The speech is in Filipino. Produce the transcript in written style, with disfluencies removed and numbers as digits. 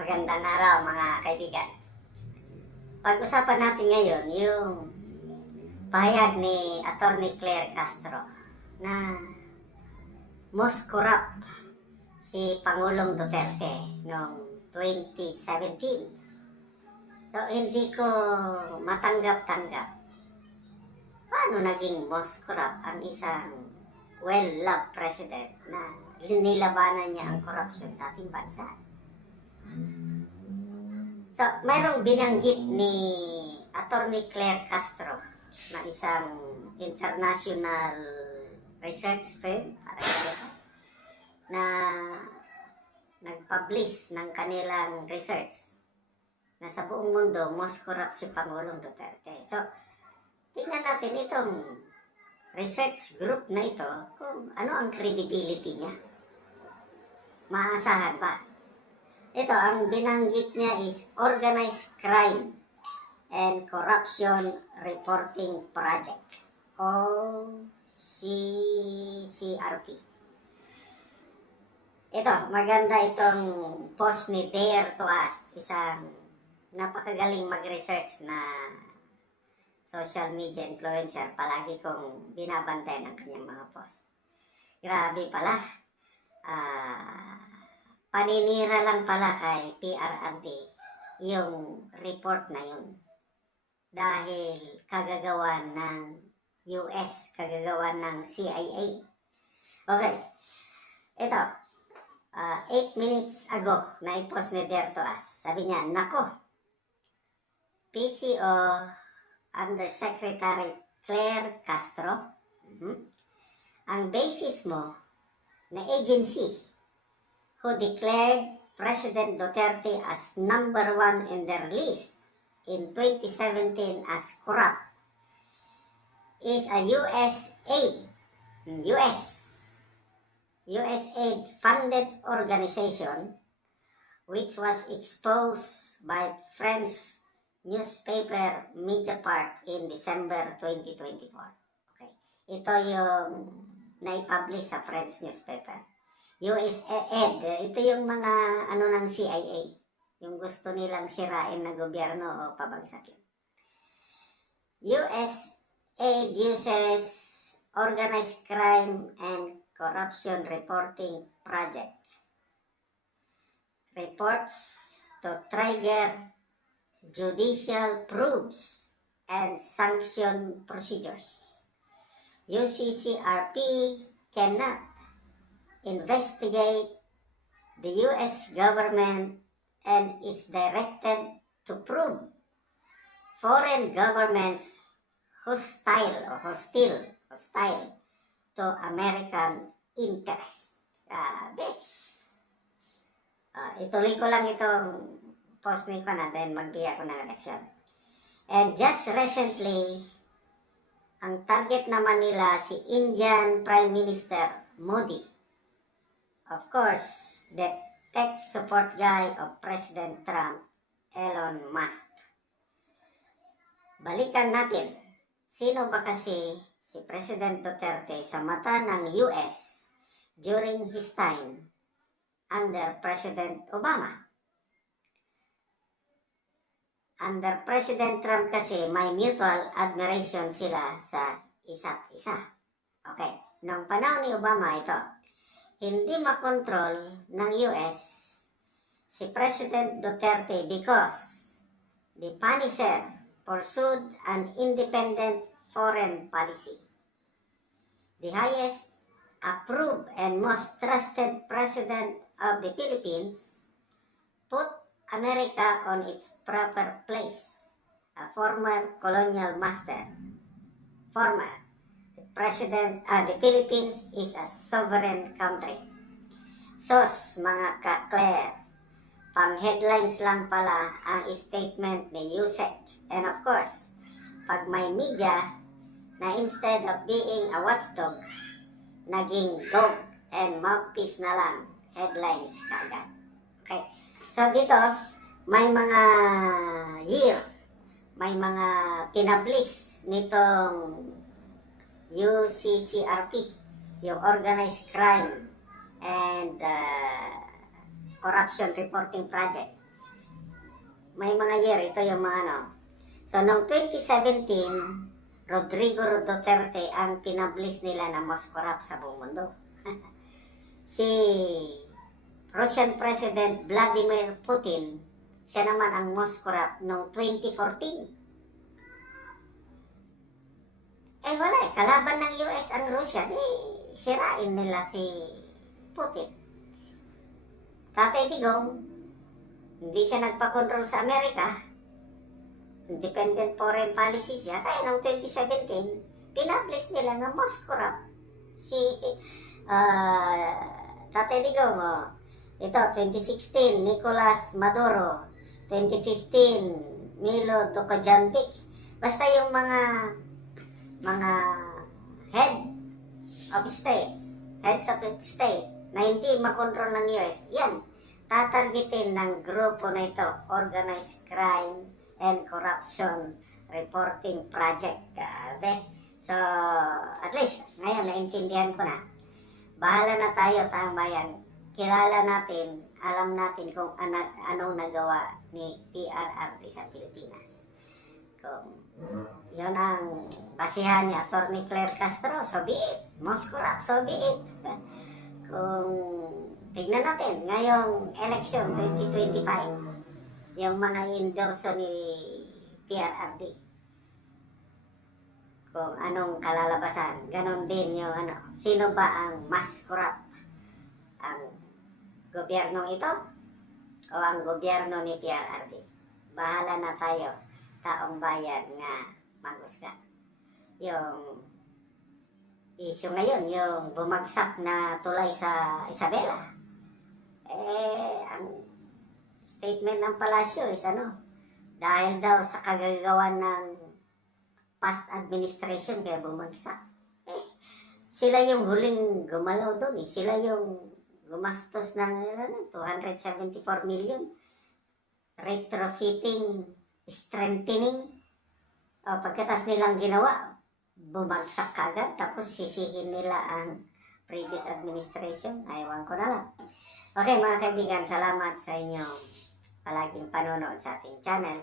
Magandang araw mga kaibigan. Pag-usapan natin ngayon yung pahayag ni Attorney Claire Castro na most corrupt si Pangulong Duterte noong 2017. So hindi ko matanggap-tanggap paano naging most corrupt ang isang well-loved president na nilabanan niya ang korupsyon sa ating bansa. So, mayroong binanggit ni Attorney Claire Castro na isang international research firm na nag-publish ng kanilang research na sa buong mundo most corrupt si Pangulong Duterte. So, tingnan natin itong research group na ito kung ano ang credibility niya. Maasahan ba? Ito, ang binanggit niya is Organized Crime and Corruption Reporting Project o CCRP. Ito, maganda itong post ni Dare to Us, isang napakagaling mag-research na social media influencer. Palagi kong binabantayan ang kanyang mga post. Grabe pala. Paninira lang pala kay PRRD yung report na yun. Dahil kagagawan ng US, kagagawan ng CIA. Okay. Ito, 8 minutes ago na i-post ni Dare to Us. Sabi niya, nako, PCO Undersecretary Claire Castro, ang basis mo na agency who declared President Duterte as number 1 in their list in 2017 as corrupt is a US aid funded organization which was exposed by French newspaper Mediapart in December 2024. Okay. Ito yung naipublish sa French newspaper. USAID, ito yung mga ng CIA, yung gusto nilang sirain na gobyerno o pabagsakin. USAID uses Organized Crime and Corruption Reporting Project reports to trigger judicial proofs and sanction procedures. UCCRP cannot investigate the U.S. government and is directed to prove foreign governments hostile to American interest. Grabe. Ituloy ko lang itong post ni ko na then magbigay ako ng reaction. And just recently, ang target naman nila si Indian Prime Minister Modi. Of course, the tech support guy of President Trump, Elon Musk. Balikan natin, sino ba kasi si President Duterte sa mata ng US during his time under President Obama? Under President Trump kasi may mutual admiration sila sa isa't isa. Okay, noong panahon ni Obama ito, hindi makontrol ng US si President Duterte because the Punisher pursued an independent foreign policy. The highest approved and most trusted president of the Philippines put America on its proper place. A former colonial master. The Philippines is a sovereign country. Sos, mga ka-Claire, pang-headlines lang pala ang statement ni USEC. And of course, pag may media na instead of being a watchdog, naging dog and mouthpiece na lang, headlines kagad. Okay, so dito, may mga may mga pinablish nitong UCCRP, yung Organized Crime and Corruption Reporting Project. may mga year, ito yung mga ano. So, noong 2017, Rodrigo Duterte ang pinablis nila na most corrupt sa buong mundo. Si Russian President Vladimir Putin, siya naman ang most corrupt noong 2014. Eh wala eh, kalaban ng US ang Russia, di sirain nila si Putin. Tatay Digong, hindi siya nagpa-control sa Amerika, independent foreign policy siya, kaya noong 2017, pinablis nila nga most corrupt si Tatay Digong. Ito, 2016, Nicolas Maduro. 2015, Milo Dukakjanvic. Basta yung mga head of states, heads of state, na hindi makontrol ng US, yan, tatargetin ng grupo na ito, Organized Crime and Corruption Reporting Project. So, at least, ngayon, naintindihan ko na. Bahala na tayo, tayong bayan. Kilala natin, alam natin kung anong nagawa ni PRRD sa Pilipinas. Kung yun ang basihan ni Atty. Claire Castro, so be it. Most corrupt, so be it. Kung tignan natin, ngayong election 2025, yung mga endorso ni PRRD, kung anong kalalabasan, ganon din yung sino ba ang mas corrupt? Ang gobyernong ito o ang gobyerno ni PRRD? Bahala na tayo, taong bayan nga maghusga. Yung issue ngayon, yung bumagsak na tulay sa Isabela, ang statement ng palasyo is dahil daw sa kagagawan ng past administration kaya bumagsak. Sila yung huling gumalaw doon eh. Sila yung gumastos ng 274 million. Retrofitting, strengthening. Pagkatas nilang ginawa, bumagsak kagad. Tapos sisihin nila ang previous administration. Ayawan ko na lang. Okay mga kaibigan, salamat sa inyong palaging panonood sa ating channel.